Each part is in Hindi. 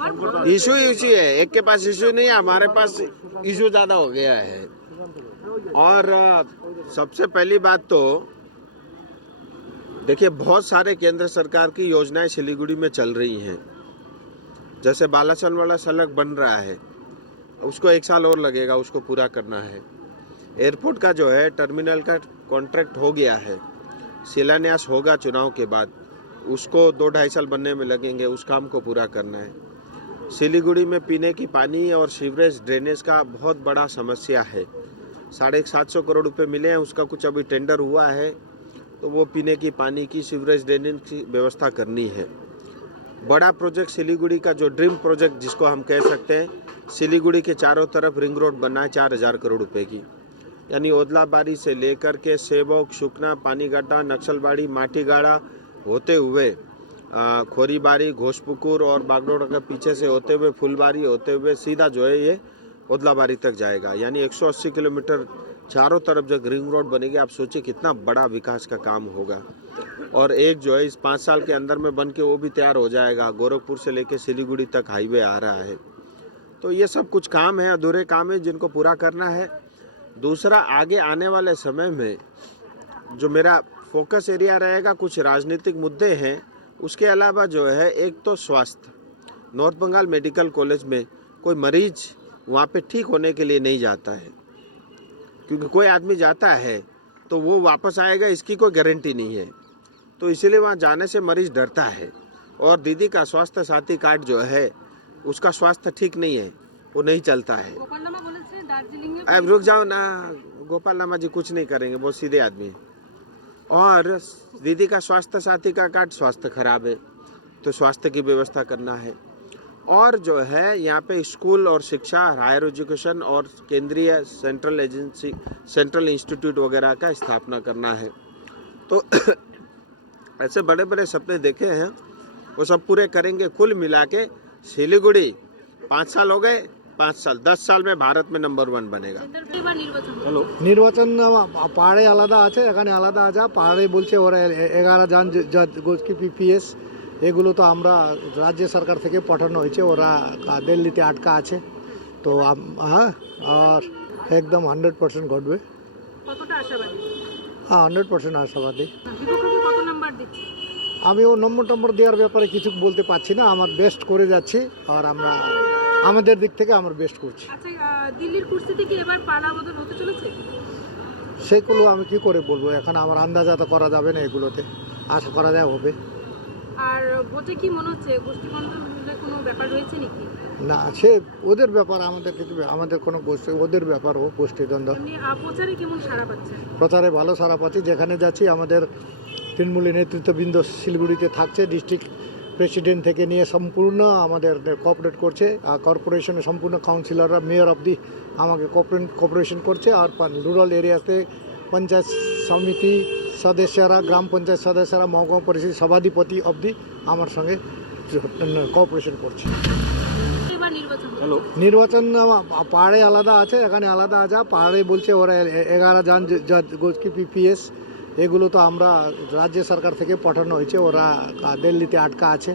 इशू इशू है, एक के पास इशू नहीं है, हमारे पास इशू ज्यादा हो गया है। और सबसे पहली बात तो देखिए, बहुत सारे केंद्र सरकार की योजनाएं सिलीगुड़ी में चल रही हैं। जैसे बालासन वाला सड़क बन रहा है, उसको 1 साल और लगेगा, उसको पूरा करना है। एयरपोर्ट का जो है टर्मिनल का कॉन्ट्रैक्ट हो गया है, शिलान्यास होगा चुनाव के बाद, उसको 2-2.5 साल बनने में लगेंगे, उस काम को पूरा करना है। सिलीगुड़ी में पीने की पानी और सीवरेज ड्रेनेज का बहुत बड़ा समस्या है। 750 करोड़ रुपए मिले हैं, उसका कुछ अभी टेंडर हुआ है, तो वो पीने की पानी की सीवरेज ड्रेनेज की व्यवस्था करनी है। बड़ा प्रोजेक्ट सिलीगुड़ी का जो ड्रीम प्रोजेक्ट जिसको हम कह सकते हैं, सिलीगुड़ी के चारों तरफ रिंग रोड बनना है 4000 करोड़ रुपए की, यानी ओदलाबाड़ी से लेकर के सेवक, शुकना, पानीगड्ढा, नक्सलबाड़ी, माटीगाड़ा होते हुए खोरीबारी, घोषपुकुर और बागडोरा के पीछे से होते हुए फुलबारी होते हुए सीधा जो है ये ओदलाबाड़ी तक जाएगा। यानी 180 किलोमीटर चारों तरफ जब रिंग रोड बनेगी, आप सोचिए कितना बड़ा विकास का काम होगा। और एक जो है इस 5 साल के अंदर में बन के वो भी तैयार हो जाएगा। गोरखपुर से लेके सिलीगुड़ी तक हाईवे आ रहा है। तो ये सब कुछ काम है, अधूरे काम है, जिनको पूरा करना है। दूसरा, आगे आने वाले समय में जो मेरा फोकस एरिया रहेगा, कुछ राजनीतिक मुद्दे हैं, उसके अलावा जो है एक तो स्वास्थ्य। नॉर्थ बंगाल मेडिकल कॉलेज में कोई मरीज वहाँ पे ठीक होने के लिए नहीं जाता है, क्योंकि कोई आदमी जाता है तो वो वापस आएगा इसकी कोई गारंटी नहीं है, तो इसीलिए वहाँ जाने से मरीज डरता है। और दीदी का स्वास्थ्य साथी कार्ड जो है, उसका स्वास्थ्य ठीक नहीं है, वो नहीं चलता है। अब रुक जाओ ना, गोपाल लामा जी कुछ नहीं करेंगे, बहुत सीधे आदमी है। और दीदी का स्वास्थ्य साथी का कार्ड, स्वास्थ्य खराब है, तो स्वास्थ्य की व्यवस्था करना है। और जो है यहाँ पे स्कूल और शिक्षा, हायर एजुकेशन और केंद्रीय सेंट्रल एजेंसी, सेंट्रल इंस्टीट्यूट वगैरह का स्थापना करना है। तो ऐसे बड़े बड़े सपने देखे हैं, वो सब पूरे करेंगे। कुल मिला के सिलीगुड़ी 5 साल हो गए, 5 साल 10 साल में भारत में नंबर 1 बनेगा। নির্বাচন পাহাড়ে আলাদা আছে, এখানে আলাদা আছে। পাহাড়ে বলছে ওরা 11 জন জজ কি পিপিএস, এগুলো তো আমরা রাজ্য সরকার থেকে পাঠানো হয়েছে, ওরা দিল্লিতে আটকা আছে। তো হ্যাঁ, আর একদম 100% ঘটবে। কতটা আশাবাদী? হ্যাঁ, 100% আশাবাদী। বিপক্ষকে কত নাম্বার দিচ্ছে? আমি ও নম্বর দেওয়ার ব্যাপারে কিছু বলতে পারছি না, আমার বেস্ট করে যাচ্ছি, আর আমরা আমাদের দিক থেকে আমার বেস্ট করছি। আচ্ছা, দিল্লির কুর্সিতে কি এবার পালা বদল হতে চলেছে? সেগুলো আমি কি করে বলবো, এখন আমার আন্দাজা করা যাবে না, এগুলোতে আশা করা যায় হবে। আর ভোটে কি মনে হচ্ছে গোষ্ঠীদ্বন্দ্বের কোনো ব্যাপার রয়েছে নাকি? না, সে ওদের ব্যাপার, আমাদের কিছু, আমাদের কোনো গোষ্ঠী, ওদের ব্যাপার, ও গোষ্ঠীদ্বন্দ্ব। এমনি প্রচারে কেমন সাড়া পাচ্ছেন? প্রচারে ভালো সাড়া পাচ্ছি, যেখানে যাচ্ছি আমাদের তৃণমূলী নেতৃত্ববৃন্দ শিলিগুড়িতে থাকছে, ডিস্ট্রিক্ট প্রেসিডেন্ট থেকে নিয়ে সম্পূর্ণ আমাদের কোঅপারেট করছে, আর কর্পোরেশনের সম্পূর্ণ কাউন্সিলররা, মেয়র অবধি আমাকে কোঅপারেশন করছে। আর রুরাল এরিয়াতে পঞ্চায়েত সমিতি সদস্যরা, গ্রাম পঞ্চায়েত সদস্যরা, মহকুমা পরিষদ সভাধিপতি অবধি আমার সঙ্গে কোঅপারেশন করছে। এবার নির্বাচন নির্বাচন পাহাড়ে আলাদা আছে, এখানে আলাদা আছে। পাহাড়ে বলছে ওরা 11 জন জজ কি পিপিএস, এগুলো তো আমরা রাজ্য সরকার থেকে পাঠানো হয়েছে, ওরা দিল্লিতে আটকা আছে।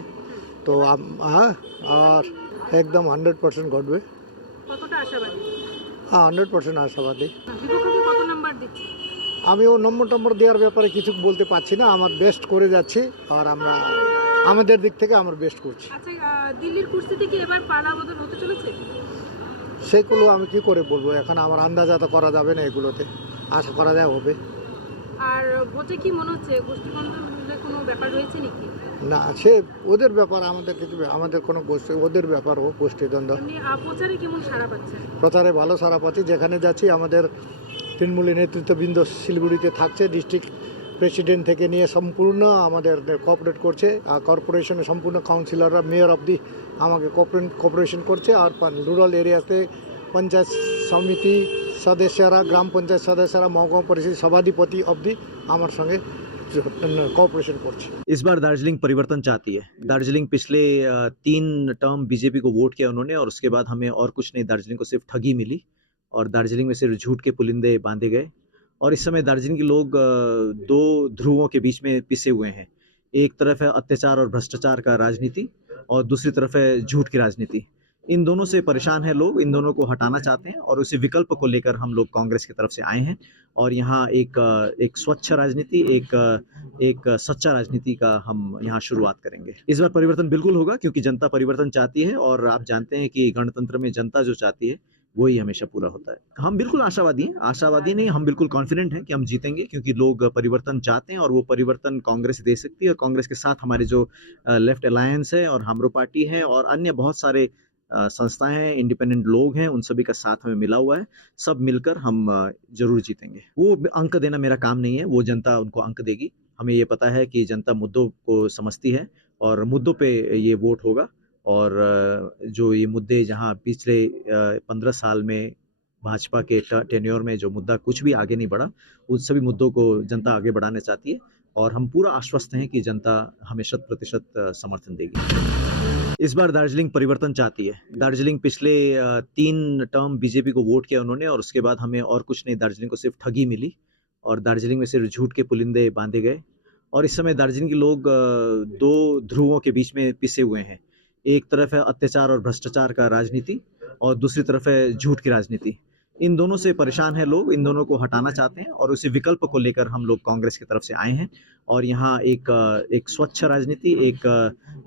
তো হ্যাঁ, আর একদম 100% ঘটবে। কতটা আশাবাদী? হ্যাঁ, 100% আশাবাদী। বিপক্ষকে কত নাম্বার দিচ্ছে? আমি ও নম্বর দেওয়ার ব্যাপারে কিছু বলতে পারছি না, আমার বেস্ট করে যাচ্ছি, আর আমরা আমাদের দিক থেকে আমার বেস্ট করছি। আচ্ছা, দিল্লির কুর্সিতে কি এবার পালা বদল হতে চলেছে? সেগুলো আমি কি করে বলবো, এখন আমার আন্দাজা করা যাবে না, এগুলোতে আশা করা যায় হবে। আর ভোটে কি মনে হচ্ছে গোষ্ঠীদ্বন্দ্বের কোনো ব্যাপার রয়েছে নাকি? না, সে ওদের ব্যাপার, আমাদের কিছু, আমাদের কোনো গোষ্ঠী, ওদের ব্যাপার, ও গোষ্ঠীদ্বন্দ্ব। এমনি প্রচারে কেমন সাড়া পাচ্ছেন? প্রচারে ভালো সাড়া পাচ্ছি, যেখানে যাচ্ছি আমাদের তৃণমূলী নেতৃত্ববৃন্দ শিলিগুড়িতে থাকছে, ডিস্ট্রিক্ট প্রেসিডেন্ট থেকে নিয়ে সম্পূর্ণ আমাদের কোঅপারেট করছে, আর কর্পোরেশনের সম্পূর্ণ কাউন্সিলররা, মেয়র অবধি আমাকে কোঅপারেশন করছে। আর রুরাল এরিয়াতে পঞ্চায়েত সমিতি সদস্যরা, গ্রাম পঞ্চায়েত সদস্যরা, মহকুমা পরিষদ সভাধিপতি অবধি আমার সঙ্গে कोऑपरेशन করছে। इस बार दार्जिलिंग परिवर्तन चाहती है। दार्जिलिंग पिछले 3 टर्म बीजेपी को वोट किया उन्होंने, और उसके बाद हमें और कुछ नहीं, दार्जिलिंग को सिर्फ ठगी मिली और दार्जिलिंग में सिर्फ झूठ के पुलिंदे बांधे गए। और इस समय दार्जिलिंग के लोग 2 ध्रुवों के बीच में पिसे हुए हैं, एक तरफ है अत्याचार और भ्रष्टाचार का राजनीति और दूसरी तरफ है झूठ की राजनीति। इन दोनों से परेशान हैं लोग, इन दोनों को हटाना चाहते हैं और उसी विकल्प को लेकर हम लोग कांग्रेस की तरफ से आए हैं और यहाँ एक स्वच्छ राजनीति, एक सच्चा राजनीति का हम यहाँ शुरुआत करेंगे। इस बार परिवर्तन बिल्कुल होगा क्योंकि जनता परिवर्तन चाहती है और आप जानते हैं कि गणतंत्र में जनता जो चाहती है वही हमेशा पूरा होता है। हम बिल्कुल आशावादी नहीं, हम बिल्कुल कॉन्फिडेंट हैं कि हम जीतेंगे क्योंकि लोग परिवर्तन चाहते हैं और वो परिवर्तन कांग्रेस दे सकती है और कांग्रेस के साथ हमारे जो लेफ्ट अलायंस है और हमरो पार्टी है और अन्य बहुत सारे संस्थाएं हैं, इंडिपेंडेंट लोग हैं, उन सभी का साथ हमें मिला हुआ है। सब मिलकर हम जरूर जीतेंगे। वो अंक देना मेरा काम नहीं है, वो जनता उनको अंक देगी। हमें ये पता है कि जनता मुद्दों को समझती है और मुद्दों पे ये वोट होगा और जो ये मुद्दे जहाँ पिछले 15 साल में भाजपा के टेन्योर में जो मुद्दा कुछ भी आगे नहीं बढ़ा, उन सभी मुद्दों को जनता आगे बढ़ाना चाहती है और हम पूरा आश्वस्त हैं कि जनता हमें 100% समर्थन देगी। इस बार दार्जिलिंग परिवर्तन चाहती है। दार्जिलिंग पिछले 3 टर्म बीजेपी को वोट किया उन्होंने और उसके बाद हमें और कुछ नहीं, दार्जिलिंग को सिर्फ ठगी मिली और दार्जिलिंग में सिर्फ झूठ के पुलिंदे बांधे गए और इस समय दार्जिलिंग के लोग 2 ध्रुवों के बीच में पिसे हुए हैं। एक तरफ है अत्याचार और भ्रष्टाचार का राजनीति और दूसरी तरफ है झूठ की राजनीति। इन दोनों से परेशान हैं लोग, इन दोनों को हटाना चाहते हैं और उसी विकल्प को लेकर हम लोग कांग्रेस की तरफ से आए हैं और यहाँ एक स्वच्छ राजनीति,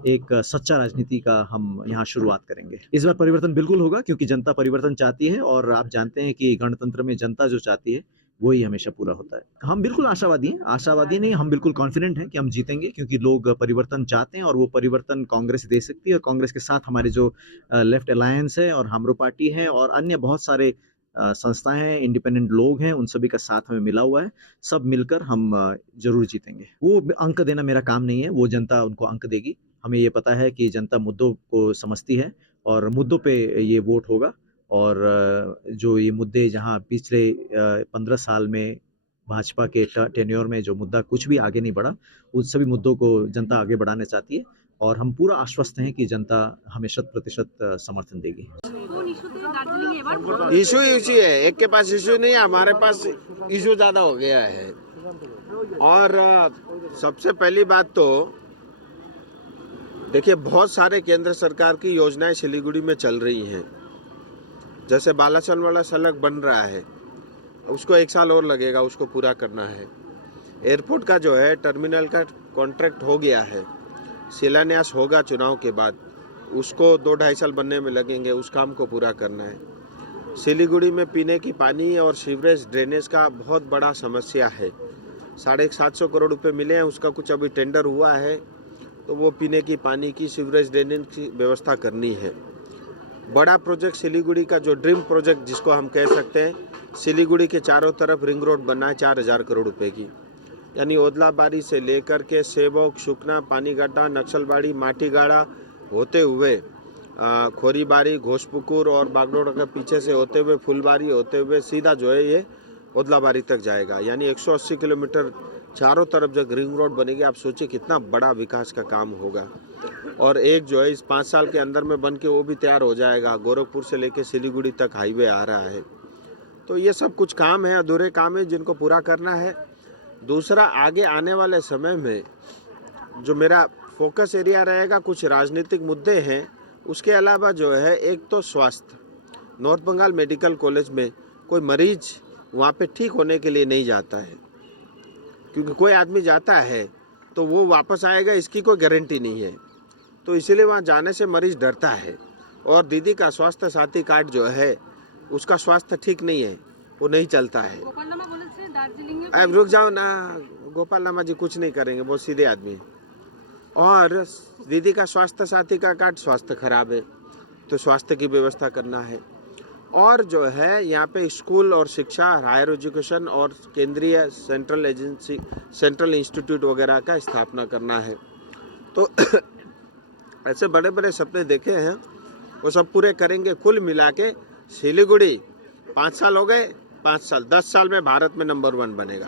एक सच्चा राजनीति का हम यहाँ शुरुआत करेंगे। इस बार परिवर्तन बिल्कुल होगा क्योंकि जनता परिवर्तन चाहती है और आप जानते हैं कि गणतंत्र में जनता जो चाहती है वही हमेशा पूरा होता है। हम बिल्कुल आशावादी नहीं, हम बिल्कुल कॉन्फिडेंट हैं कि हम जीतेंगे क्योंकि लोग परिवर्तन चाहते हैं और वो परिवर्तन कांग्रेस दे सकती है और कांग्रेस के साथ हमारे जो लेफ्ट अलायंस है और हमरो पार्टी है और अन्य बहुत सारे संस्थाएं हैं, इंडिपेंडेंट लोग हैं, उन सभी का साथ हमें मिला हुआ है। सब मिलकर हम जरूर जीतेंगे। वो अंक देना मेरा काम नहीं है, वो जनता उनको अंक देगी। हमें ये पता है कि जनता मुद्दों को समझती है और मुद्दों पे ये वोट होगा और जो ये मुद्दे जहाँ पिछले 15 साल में भाजपा के टेन्योर में जो मुद्दा कुछ भी आगे नहीं बढ़ा, उन सभी मुद्दों को जनता आगे बढ़ाना चाहती है और हम पूरा आश्वस्त हैं कि जनता हमें 100% समर्थन देगी। কোন ইস্যুতে দার্জিলিং এবার ভোট इशू है, एक के पास इशू नहीं है, हमारे पास इशू ज़्यादा हो गया है। और सबसे पहली बात तो देखिए, बहुत सारे केंद्र सरकार की योजनाएं सिलीगुड़ी में चल रही हैं। जैसे बालासन वाला सड़क बन रहा है, उसको 1 साल और लगेगा उसको पूरा करना है। एयरपोर्ट का जो है टर्मिनल का कॉन्ट्रैक्ट हो गया है, शिलान्यास होगा चुनाव के बाद, उसको 2-2.5 साल बनने में लगेंगे, उस काम को पूरा करना है। सिलीगुड़ी में पीने की पानी और सीवरेज ड्रेनेज का बहुत बड़ा समस्या है। 750 करोड़ रुपए मिले हैं, उसका कुछ अभी टेंडर हुआ है, तो वो पीने की पानी की सीवरेज ड्रेनेज की व्यवस्था करनी है। बड़ा प्रोजेक्ट सिलीगुड़ी का जो ड्रीम प्रोजेक्ट जिसको हम कह सकते हैं, सिलीगुड़ी के चारों तरफ रिंग रोड बनना है 4000 करोड़ रुपए की, यानी ओदलाबाड़ी से लेकर के सेवक, शुकना, पानीगड्ढा, नक्सलबाड़ी, माटीगाड़ा होते हुए खोरीबारी, घोषपुकुर और बागडोरा के पीछे से होते हुए फुलबारी होते हुए सीधा जो है ये ओदलाबाड़ी तक जाएगा। यानी 180 किलोमीटर चारों तरफ जब रिंग रोड बनेगी, आप सोचिए कितना बड़ा विकास का काम होगा। और एक जो है इस 5 साल के अंदर में बन के वो भी तैयार हो जाएगा। गोरखपुर से लेके सिलीगुड़ी तक हाईवे आ रहा है। तो ये सब कुछ काम है, अधूरे काम है, जिनको पूरा करना है। दूसरा, आगे आने वाले समय में जो मेरा फोकस एरिया रहेगा, कुछ राजनीतिक मुद्दे हैं, उसके अलावा जो है एक तो स्वास्थ्य। नॉर्थ बंगाल मेडिकल कॉलेज में कोई मरीज वहाँ पे ठीक होने के लिए नहीं जाता है, क्योंकि कोई आदमी जाता है तो वो वापस आएगा इसकी कोई गारंटी नहीं है। तो इसीलिए वहाँ जाने से मरीज डरता है। और दीदी का स्वास्थ्य साथी कार्ड जो है उसका स्वास्थ्य ठीक नहीं है, वो नहीं चलता है। গোপালনামা বলেছে দার্জিলিং এ अब रुक जाओ ना, गोपाल लामा जी कुछ नहीं करेंगे, बहुत सीधे आदमी हैं। और दीदी का स्वास्थ्य साथी का कार्ड, स्वास्थ्य खराब है तो स्वास्थ्य की व्यवस्था करना है। और जो है यहाँ पे स्कूल और शिक्षा, हायर एजुकेशन और केंद्रीय सेंट्रल एजेंसी, सेंट्रल इंस्टीट्यूट वगैरह का स्थापना करना है। तो ऐसे बड़े बड़े सपने देखे हैं, वो सब पूरे करेंगे। कुल मिला के सिलीगुड़ी 5 साल हो गए, 5 साल 10 साल में भारत में नंबर 1 बनेगा।